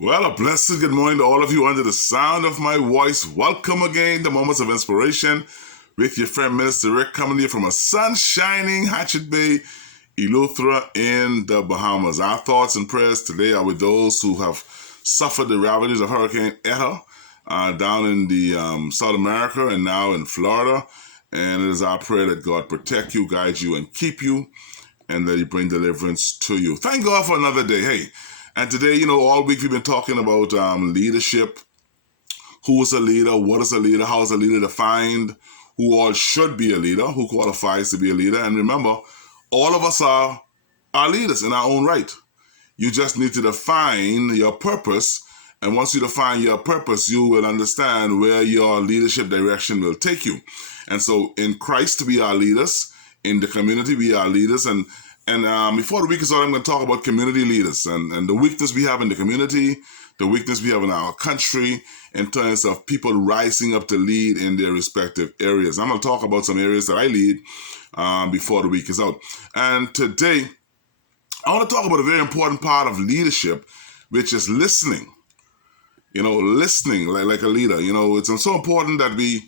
Well, a blessed good morning to all of you under the sound of my voice. Welcome again to Moments of Inspiration with your friend Minister Rick, coming to you from a sun-shining Hatchet Bay, Eleuthera in the Bahamas. Our thoughts and prayers today are with those who have suffered the ravages of Hurricane Eta down in the South America and now in Florida. And it is our prayer that God protect you, guide you, and keep you, and that He bring deliverance to you. Thank God for another day. Hey, and today, all week we've been talking about leadership. Who is a leader? What is a leader? How is a leader defined? Who all should be a leader? Who qualifies to be a leader? And remember, all of us are leaders in our own right. You just need to define your purpose. And once you define your purpose, you will understand where your leadership direction will take you. And so in Christ, we are leaders. In the community, we are leaders. And before the week is out, I'm going to talk about community leaders and the weakness we have in the community, the weakness we have in our country in terms of people rising up to lead in their respective areas. I'm going to talk about some areas that I lead before the week is out. And today, I want to talk about a very important part of leadership, which is listening. Listening like a leader. It's so important that we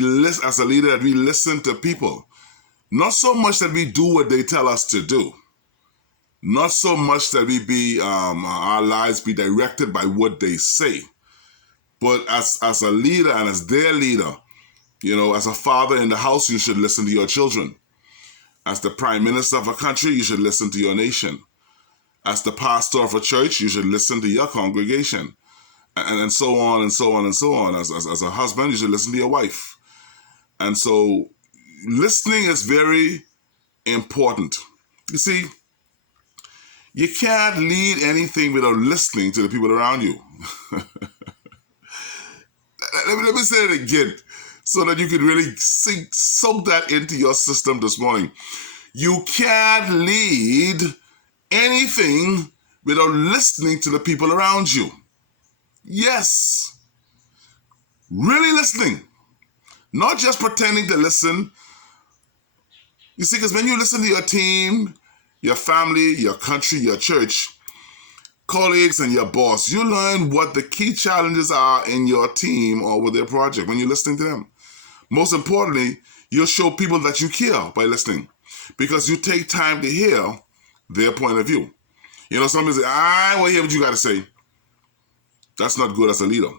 listen as a leader, that we listen to people. Not so much that we do what they tell us to do. Not so much that we our lives be directed by what they say. But as a leader and as their leader, as a father in the house, you should listen to your children. As the prime minister of a country, you should listen to your nation. As the pastor of a church, you should listen to your congregation. And so on and so on and so on. As a husband, you should listen to your wife. And so listening is very important. You see, you can't lead anything without listening to the people around you. Let me say it again so that you can really soak that into your system this morning. You can't lead anything without listening to the people around you. Yes. Really listening. Not just pretending to listen. You see, because when you listen to your team, your family, your country, your church, colleagues, and your boss, you learn what the key challenges are in your team or with their project when you're listening to them. Most importantly, you'll show people that you care by listening because you take time to hear their point of view. Some people say, I want to hear what you got to say. That's not good as a leader.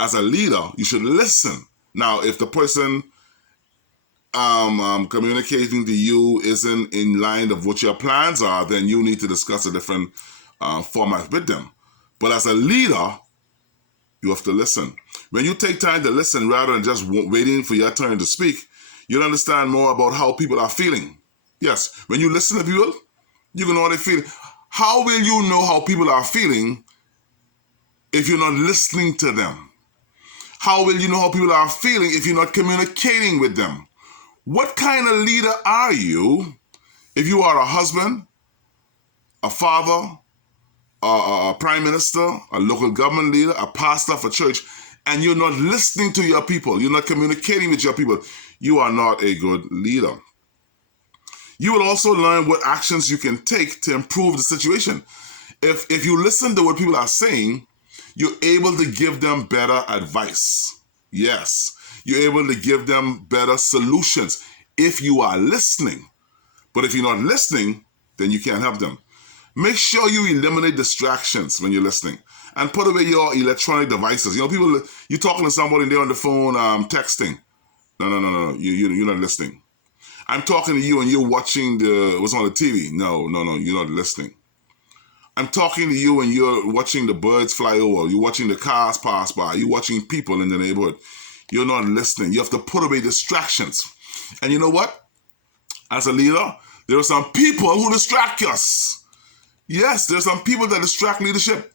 As a leader, you should listen. Now, if the person communicating to you isn't in line of what your plans are, then you need to discuss a different format with them. But as a leader, you have to listen. When you take time to listen rather than just waiting for your turn to speak, you'll understand more about how people are feeling. Yes, when you listen to people, you can know how they feel. How will you know how people are feeling if you're not listening to them? How will you know how people are feeling if you're not communicating with them? What kind of leader are you if you are a husband, a father, a prime minister, a local government leader, a pastor of a church, and you're not listening to your people, you're not communicating with your people? You are not a good leader. You will also learn what actions you can take to improve the situation. If you listen to what people are saying, you're able to give them better advice. Yes, you're able to give them better solutions if you are listening. But if you're not listening, then you can't help them. Make sure you eliminate distractions when you're listening and put away your electronic devices. People, you're talking to somebody and they're on the phone texting. No. You're not listening. I'm talking to you and you're watching what's on the TV. No, you're not listening. I'm talking to you and you're watching the birds fly over. You're watching the cars pass by. You're watching people in the neighborhood. You're not listening. You have to put away distractions. And you know what? As a leader, there are some people who distract us. Yes, there are some people that distract leadership.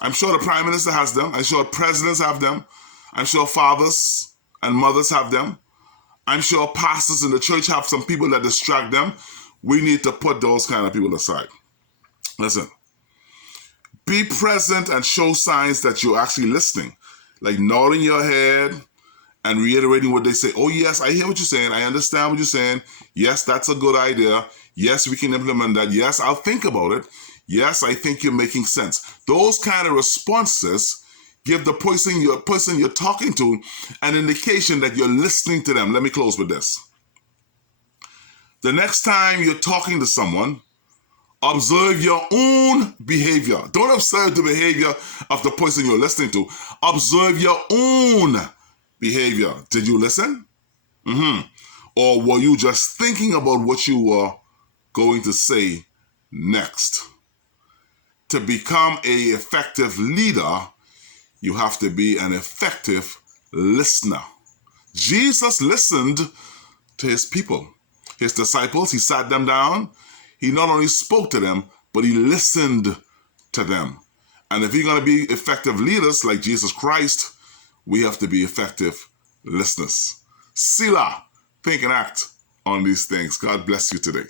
I'm sure the prime minister has them. I'm sure presidents have them. I'm sure fathers and mothers have them. I'm sure pastors in the church have some people that distract them. We need to put those kind of people aside. Listen, be present and show signs that you're actually listening, like nodding your head and reiterating what they say. Oh, yes, I hear what you're saying. I understand what you're saying. Yes, that's a good idea. Yes, we can implement that. Yes, I'll think about it. Yes, I think you're making sense. Those kind of responses give the person you're talking to an indication that you're listening to them. Let me close with this. The next time you're talking to someone, observe your own behavior. Don't observe the behavior of the person you're listening to. Observe your own behavior. Did you listen? Or were you just thinking about what you were going to say next? To become an effective leader, you have to be an effective listener. Jesus listened to his people, his disciples. He sat them down. He not only spoke to them, but he listened to them. And if you're going to be effective leaders like Jesus Christ, we have to be effective listeners. Sila, think and act on these things. God bless you today.